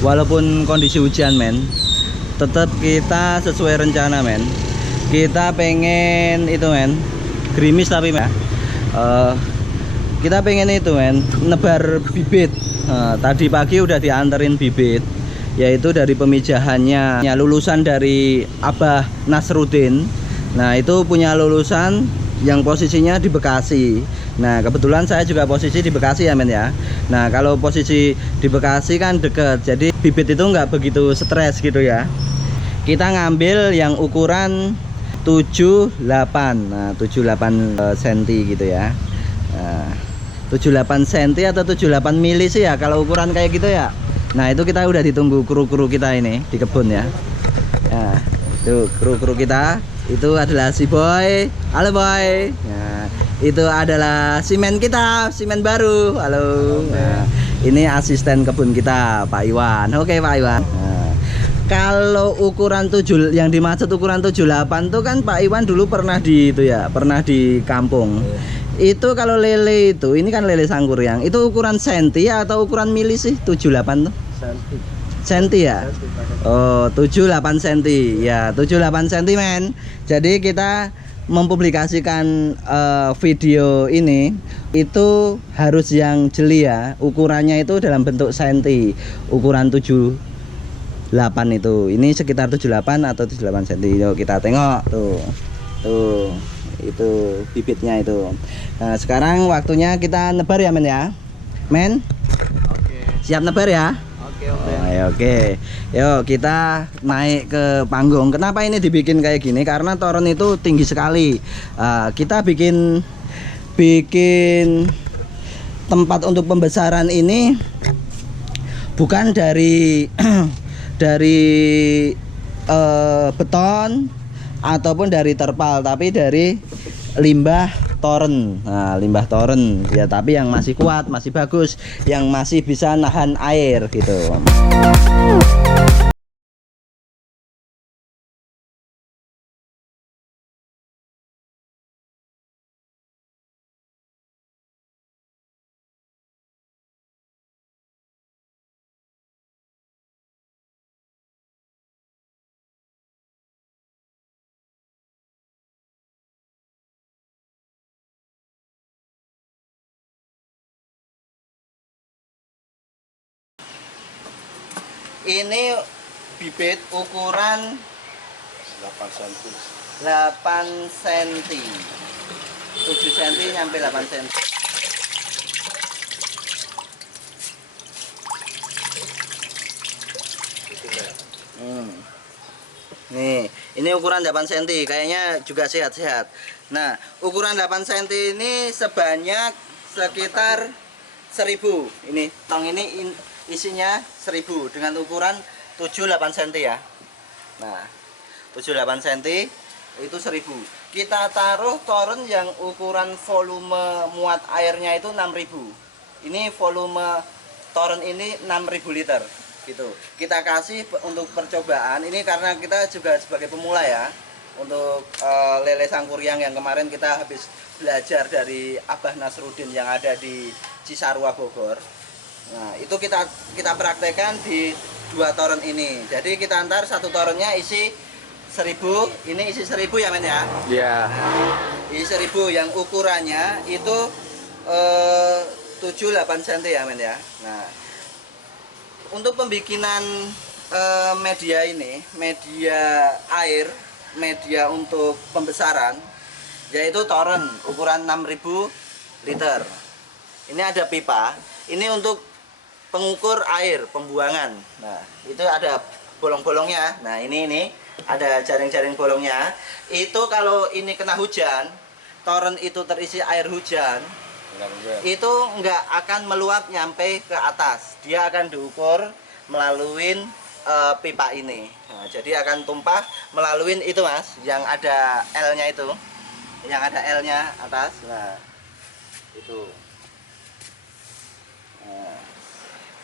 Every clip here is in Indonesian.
walaupun kondisi hujan men, tetap kita sesuai rencana men. Kita pengen itu men, gerimis tapi men, kita pengen itu men, nebar bibit. Tadi pagi udah dianterin bibit, yaitu dari pemijahannya lulusan dari Abah Nasruddin. Nah itu punya lulusan yang posisinya di Bekasi. Nah kebetulan saya juga posisi di Bekasi ya men ya. Nah kalau posisi di Bekasi kan deket, jadi bibit itu nggak begitu stres gitu ya. Kita ngambil yang ukuran 78. Nah 78 cm gitu ya. Nah, 78 cm atau 78 mili sih ya kalau ukuran kayak gitu ya. Nah itu kita udah ditunggu kru-kru kita ini di kebun ya. Nah itu kru-kru kita. Itu adalah si Boy. Halo Boy. Nah, itu adalah simen kita, simen baru. Halo. Nah, ini asisten kebun kita, Pak Iwan. Oke, Pak Iwan. Nah, kalau ukuran 7 yang dimaksud ukuran 78 tuh kan Pak Iwan dulu pernah di itu ya, pernah di kampung. Itu kalau lele itu, ini kan lele Sangkuriang. Itu ukuran senti atau ukuran mili sih 78 tuh? Senti. Senti ya? Oh 78 cm ya, 78 cm men. Jadi kita mempublikasikan video ini itu harus yang jeli ya. Ukurannya itu dalam bentuk senti. Ukuran 78 itu. Ini sekitar 78 atau 78 cm. Yuk kita tengok tuh. Tuh. Itu bibitnya itu. Nah, sekarang waktunya kita nebar ya men ya. Men? Oke. Siap nebar ya? Oke. Yuk kita naik ke panggung. Kenapa ini dibikin kayak gini? Karena toren itu tinggi sekali. Kita bikin tempat untuk pembesaran ini bukan dari dari beton ataupun dari terpal, tapi dari limbah toren. Nah, limbah toren ya, tapi yang masih kuat, masih bagus, yang masih bisa nahan air gitu. Ini bibit ukuran 8 cm. 8 cm. 7 cm nyampe 8 cm. Nih, ini ukuran 8 cm, kayaknya juga sehat-sehat. Nah, ukuran 8 cm ini sebanyak sekitar 1000. Ini tong ini isinya 1000 dengan ukuran 78 cm ya. Nah, 78 cm itu 1000. Kita taruh toren yang ukuran volume muat airnya itu 6000. Ini volume toren ini 6000 liter gitu. Kita kasih untuk percobaan ini karena kita juga sebagai pemula ya. Untuk lele Sangkuriang yang kemarin kita habis belajar dari Abah Nasruddin yang ada di Cisarua Bogor. Nah, itu kita praktekkan di 2 toren ini. Jadi kita antar satu torennya isi 1000, ini isi 1000 ya men ya? Iya. Isi 1000 yang ukurannya itu 7-8 cm ya men ya. Nah, untuk pembikinan media ini, media air, media untuk pembesaran, yaitu toren ukuran 6000 liter. Ini ada pipa, ini untuk pengukur air pembuangan. Nah, itu ada bolong-bolongnya. Nah, ini ada jaring-jaring bolongnya. Itu kalau ini kena hujan, toren itu terisi air hujan, itu nggak akan meluap nyampe ke atas. Dia akan diukur melalui pipa ini. Nah, jadi akan tumpah melalui itu mas, yang ada L-nya itu, yang ada L-nya atas. Nah, itu. Nah,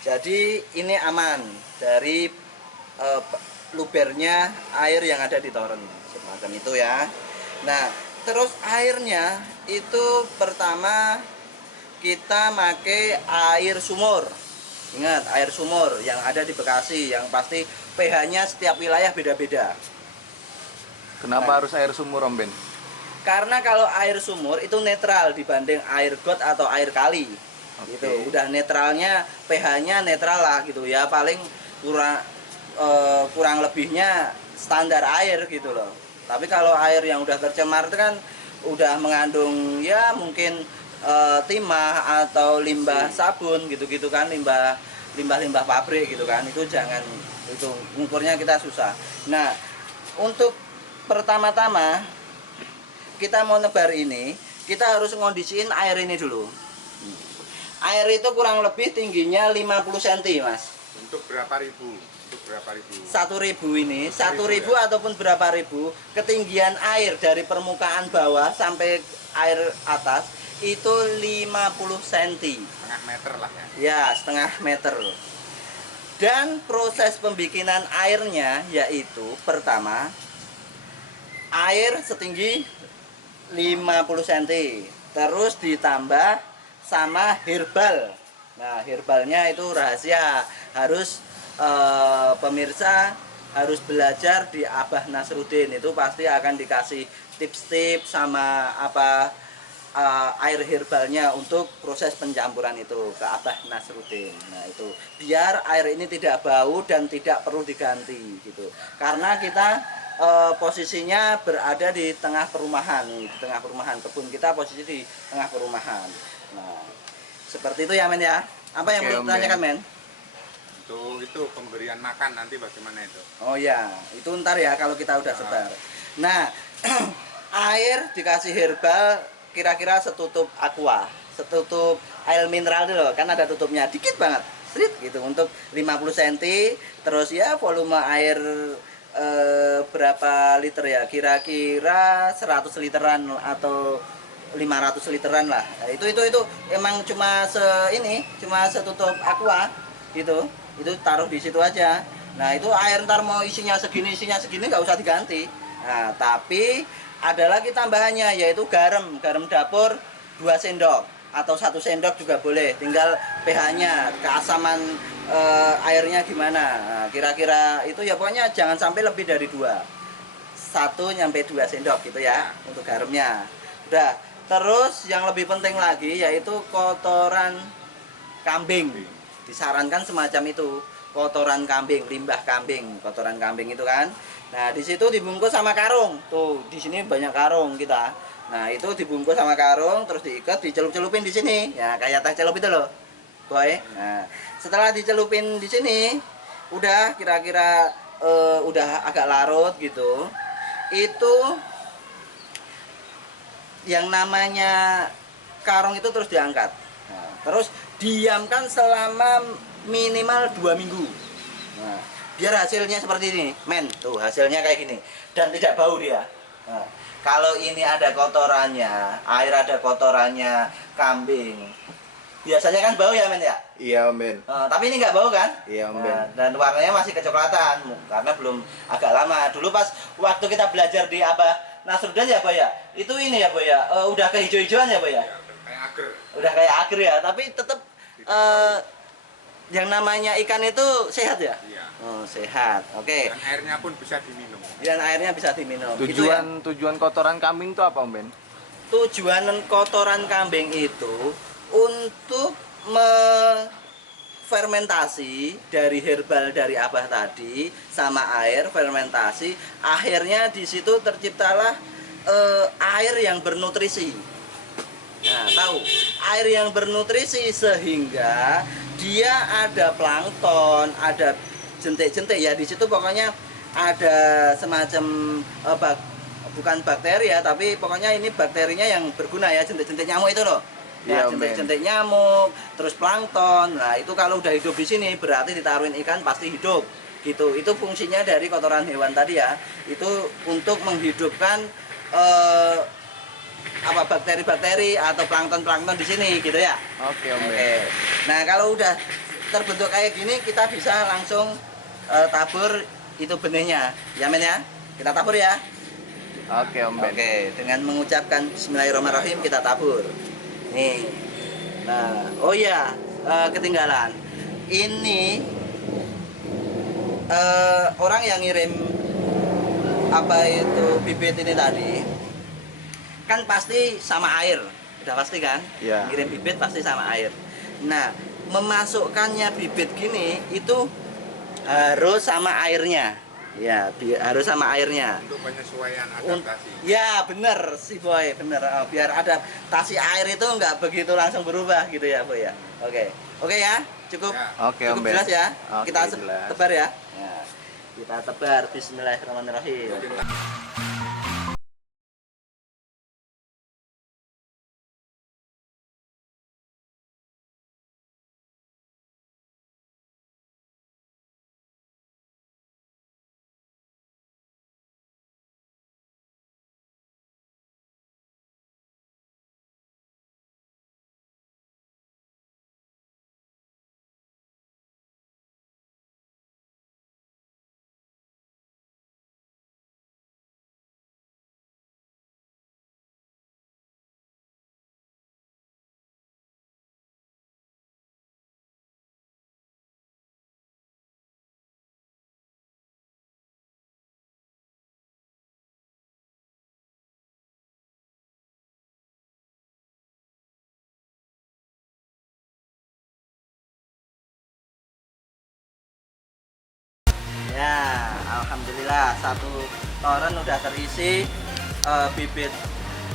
jadi ini aman dari lubernya air yang ada di toren semacam itu ya. Nah, terus airnya itu pertama kita pakai air sumur. Ingat, air sumur yang ada di Bekasi yang pasti pH-nya setiap wilayah beda-beda. Kenapa harus air sumur, Om Ben? Karena kalau air sumur itu netral dibanding air got atau air kali. Oke. Gitu. Udah netralnya, pH-nya netral lah gitu ya. Paling kurang lebihnya standar air gitu loh. Tapi kalau air yang udah tercemar itu kan udah mengandung ya mungkin timah atau limbah sabun gitu-gitu kan, limbah pabrik gitu kan. Itu jangan, itu ngukurnya kita susah. Nah, untuk pertama-tama kita mau nebar ini, kita harus ngondisiin air ini dulu. Air itu kurang lebih tingginya 50 cm, Mas. Untuk berapa ribu? Untuk berapa ribu? 1.000 ini, 1.000 ya? ataupun berapa ribu, ketinggian air dari permukaan bawah sampai air atas itu 50 cm. Setengah meter lah ya. Ya, setengah meter. Dan proses pembikinan airnya yaitu pertama air setinggi 50 cm, terus ditambah sama herbal. Nah, herbalnya itu rahasia, harus pemirsa harus belajar di Abah Nasruddin, itu pasti akan dikasih tips-tips sama apa air herbalnya untuk proses pencampuran itu ke Abah Nasruddin. Nah, itu biar air ini tidak bau dan tidak perlu diganti gitu. Karena kita posisinya berada di tengah perumahan, di tengah perumahan, kebun kita posisi di tengah perumahan. Nah, seperti itu ya, Men ya. Apa yang Oke, perlu Om ditanyakan, Men? Untuk itu pemberian makan nanti bagaimana itu? Oh ya, itu ntar ya kalau kita udah sebar. Nah, air dikasih herbal kira-kira setutup aqua, setutup air mineral dulu, kan ada tutupnya dikit banget, sedikit gitu untuk 50 cm. Terus ya volume air berapa liter ya? Kira-kira 100 literan atau 500 literan lah. Nah, itu emang cuma cuma setutup aqua gitu. Itu taruh di situ aja. Nah, itu air ntar mau isinya segini nggak usah diganti. Nah, tapi ada lagi tambahannya yaitu garam dapur 2 sendok atau 1 sendok juga boleh, tinggal pH-nya, keasaman airnya gimana. Nah, kira-kira itu ya, pokoknya jangan sampai lebih dari 1-2 sendok gitu ya untuk garamnya. Udah, terus yang lebih penting lagi yaitu kotoran kambing. Disarankan semacam itu, kotoran kambing, limbah kambing, kotoran kambing itu kan. Nah, di situ dibungkus sama karung. Tuh, di sini banyak karung kita. Nah, itu dibungkus sama karung, terus diikat, dicelup-celupin di sini. Ya, kayak teh celup itu loh, boy. Nah, setelah dicelupin di sini, udah kira-kira udah agak larut gitu. Itu yang namanya karung itu terus diangkat. Nah, terus diamkan selama minimal 2 minggu. Nah, biar hasilnya seperti ini, Men. Tuh, hasilnya kayak gini dan tidak bau dia. Nah, kalau ini ada kotorannya, air ada kotorannya kambing, biasanya kan bau ya, Men ya? Iya, Om Ben. Tapi ini nggak bau kan? Iya, Om Ben. Nah, dan warnanya masih kecoklatan karena belum agak lama. Dulu pas waktu kita belajar di Abah Nasruddin ya, Boy ya. Itu ini ya, Boy ya. Udah kehijau-hijauan ya, Boy ya. Kayak agar. Udah kayak agar ya, tapi tetap yang namanya ikan itu sehat ya? Iya. Oh, sehat. Oke. Dan airnya pun bisa diminum. Dan airnya bisa diminum. Itu ya. Tujuan kotoran kambing itu apa, Om Ben? Tujuan kotoran kambing itu untuk fermentasi dari herbal dari Abah tadi sama air fermentasi, akhirnya di situ terciptalah air yang bernutrisi. Nah, tahu air yang bernutrisi sehingga dia ada plankton, ada jentik-jentik ya di situ, pokoknya ada semacam bukan bakteri ya, tapi pokoknya ini bakterinya yang berguna ya, jentik-jentik nyamuk itu loh. Ya, jentik-jentik nyamuk, terus plankton. Nah, itu kalau udah hidup di sini berarti ditaruhin ikan pasti hidup. Gitu. Itu fungsinya dari kotoran hewan tadi ya. Itu untuk menghidupkan bakteri-bakteri atau plankton-plankton di sini gitu ya. Oke, Om Ben. Nah, kalau udah terbentuk kayak gini kita bisa langsung tabur itu benihnya. Ya, Men ya. Kita tabur ya. Oke, Om Ben. Oke, dengan mengucapkan bismillahirrahmanirrahim kita tabur. Nih. Nah, oh iya, ketinggalan. ini orang yang ngirim apa itu bibit ini tadi kan pasti sama air, udah pasti kan? Iya. Ngirim bibit pasti sama air. Nah, memasukkannya bibit gini itu harus sama airnya, ya harus sama airnya. Untuk penyesuaian adaptasi. Ya bener sih boy, bener. Oh, biar adaptasi air itu nggak begitu langsung berubah gitu ya boy ya. Oke, oke ya, cukup. Ya. Oke, Cukup Om Ben. jelas ya. Oke, Kita jelas. tebar ya. Ya. Kita tebar. Bismillahirrahmanirrahim. Ya, alhamdulillah satu toren udah terisi bibit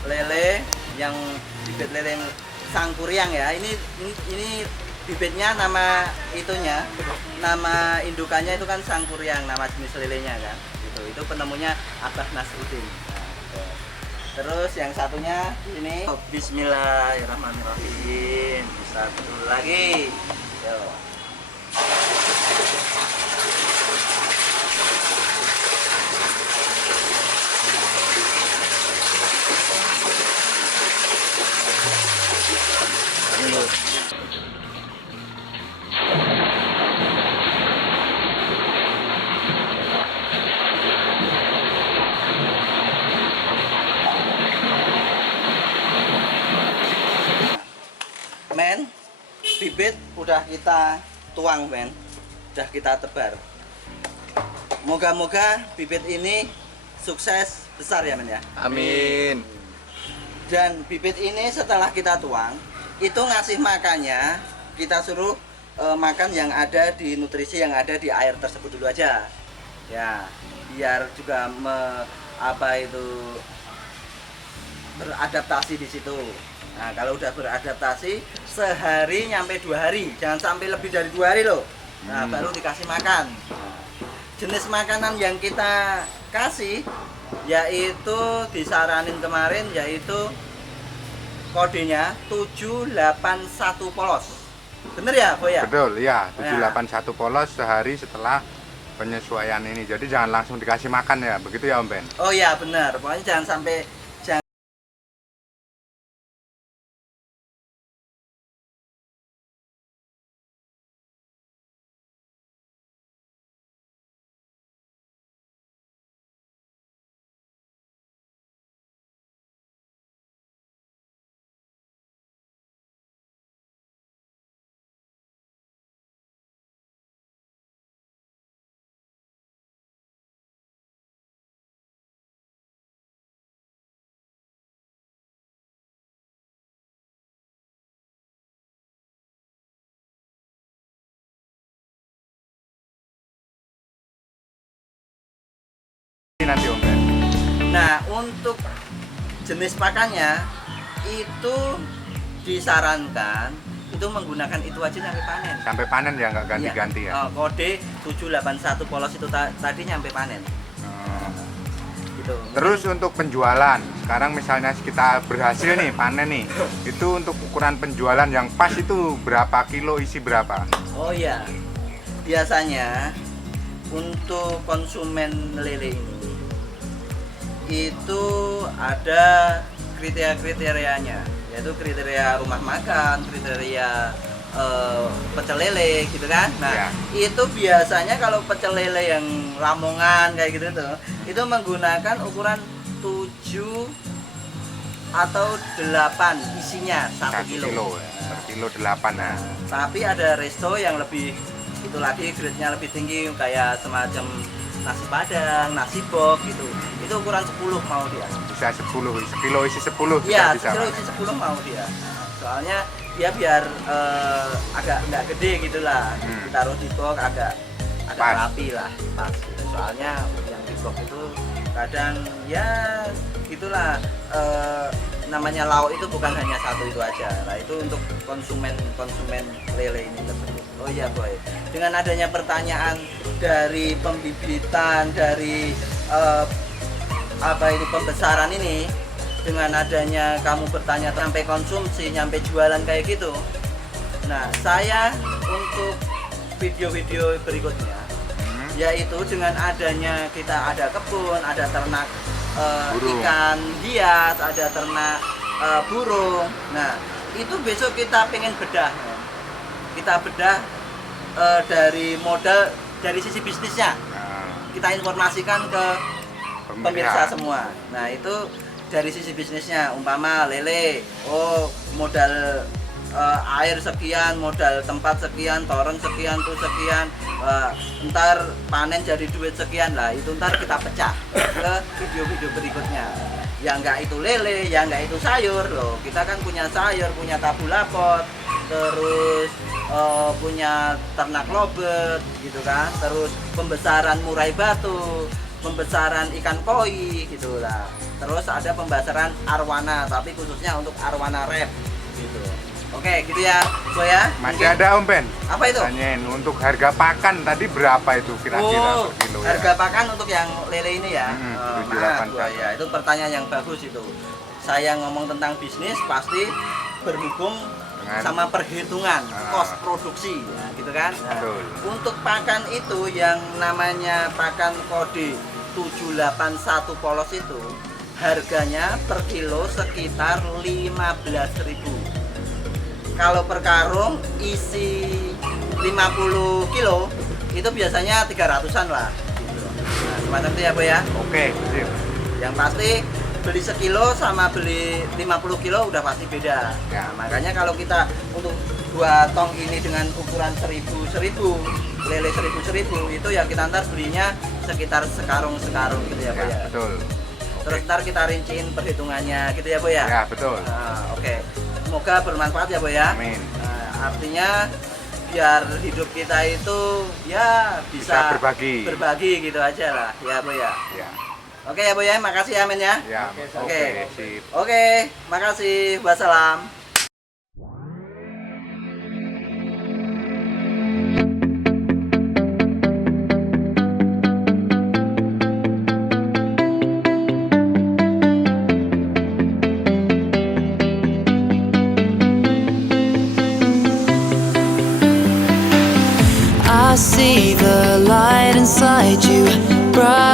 lele yang bibit lele sangkuriang ya. Ini bibitnya nama itunya, nama indukannya itu kan sangkuriang, nama jenis lelenya kan. Gitu. Itu penemunya Abah Nasruddin. Nah, gitu. Terus yang satunya ini Bismillahirrahmanirrahim. Satu lagi. Yo. Dulu. Men, bibit udah kita tuang men, udah kita tebar. Moga-moga bibit ini sukses besar ya men ya. Amin. Dan bibit ini setelah kita tuang, itu ngasih makannya kita suruh makan yang ada di nutrisi yang ada di air tersebut dulu aja. Ya, biar juga beradaptasi di situ. Nah, kalau udah beradaptasi sehari nyampe 2 hari, jangan sampai lebih dari 2 hari loh. Nah, baru dikasih makan. Jenis makanan yang kita kasih yaitu disaranin kemarin yaitu kodenya 781 polos. Bener ya, Boy ya? Betul, ya. 781 polos sehari setelah penyesuaian ini. Jadi jangan langsung dikasih makan ya. Begitu ya, Om Ben? Oh ya, benar. Pokoknya jangan sampai Ini nanti Om Ben. Nah, untuk jenis pakannya itu disarankan itu menggunakan itu aja sampai panen. Sampai panen ya, nggak ganti-ganti ya. Kode 781 polos itu tadi nyampe panen. Gitu. Terus untuk penjualan, sekarang misalnya kita berhasil nih panen nih, itu untuk ukuran penjualan yang pas itu berapa kilo isi berapa? Oh iya, biasanya untuk konsumen lele ini itu ada kriteria-kriterianya, yaitu kriteria rumah makan, kriteria pecel lele gitu kan. Nah, itu biasanya kalau pecel lele yang Lamongan kayak gitu tuh, itu menggunakan ukuran 7 atau 8 isinya 1 kilo. Per kilo 8. Nah, Tapi ada resto yang lebih itu lagi grade-nya lebih tinggi kayak semacam nasi padang, nasi box gitu. Itu ukuran 10 mau dia. bisa 10, sekilo isi 10 Iya, bisa. sekilo isi 10 mau dia. Soalnya dia biar agak nggak gede gitulah. Hmm. Ditaruh di box agak Pas. rapi lah, pas gitu. Soalnya yang di box itu kadang ya gitulah namanya lauk itu bukan hanya satu itu aja. Nah, itu untuk konsumen lele ini tersebut. Oh iya boy, dengan adanya pertanyaan dari pembibitan, dari pembesaran ini, dengan adanya kamu bertanya sampai konsumsi, nyampe jualan kayak gitu. Nah, saya untuk video-video berikutnya, yaitu dengan adanya kita ada kebun, ada ternak Burung. ikan hias, ada ternak burung. Nah, itu besok kita pengen bedah. Kita bedah dari modal, dari sisi bisnisnya. Nah, Kita informasikan ke pemirsa semua. Nah, itu dari sisi bisnisnya, umpama lele, oh modal air sekian, modal tempat sekian, toren sekian, tuh sekian, ntar panen jadi duit sekian lah, itu ntar kita pecah ke video-video berikutnya. Yang enggak itu lele, yang enggak itu sayur loh. Kita kan punya sayur, punya tabu lapot, terus punya ternak lobet gitu kan, terus pembesaran murai batu, pembesaran ikan koi gitu lah. Terus ada pembesaran arwana, tapi khususnya untuk arwana red gitu. Oke, gitu ya, Boy ya. masih Mungkin- ada Om Ben. Apa itu? Tanyain untuk harga pakan tadi berapa itu kira-kira Oh, per kilo harga ya? pakan untuk yang lele ini ya. Mm-mm, Maaf, 78 Boy, ya. Itu pertanyaan yang bagus itu. Saya ngomong tentang bisnis pasti berhubung Dengan- sama perhitungan Ah. kos produksi, ya, gitu kan. Nah, Betul. untuk pakan itu yang namanya pakan kode 781 polos itu harganya per kilo sekitar 15.000. Kalau per karung isi 50 kilo itu biasanya 300-an lah gitu. Nah, semacam itu ya, Boy ya. Oke, sip. Yang pasti beli sekilo sama beli 50 kilo udah pasti beda. Ya. Nah, makanya kalau kita untuk 2 tong ini dengan ukuran 1000 lele 1000 itu ya kita ntar belinya sekitar sekarung gitu ya, Boy Ya, ya. betul. Terus ntar kita rinciin perhitungannya gitu ya, Boy ya. Ya, betul. Nah, oke. Semoga bermanfaat ya, Boy ya. Amin. Nah, artinya biar hidup kita itu ya Bisa berbagi. berbagi gitu aja lah ya, Boy ya. Ya. Oke ya, Boy ya, makasih ya, Men ya. Ya, Oke. sip. Oke, makasih. Wassalam. I see the light inside you, bright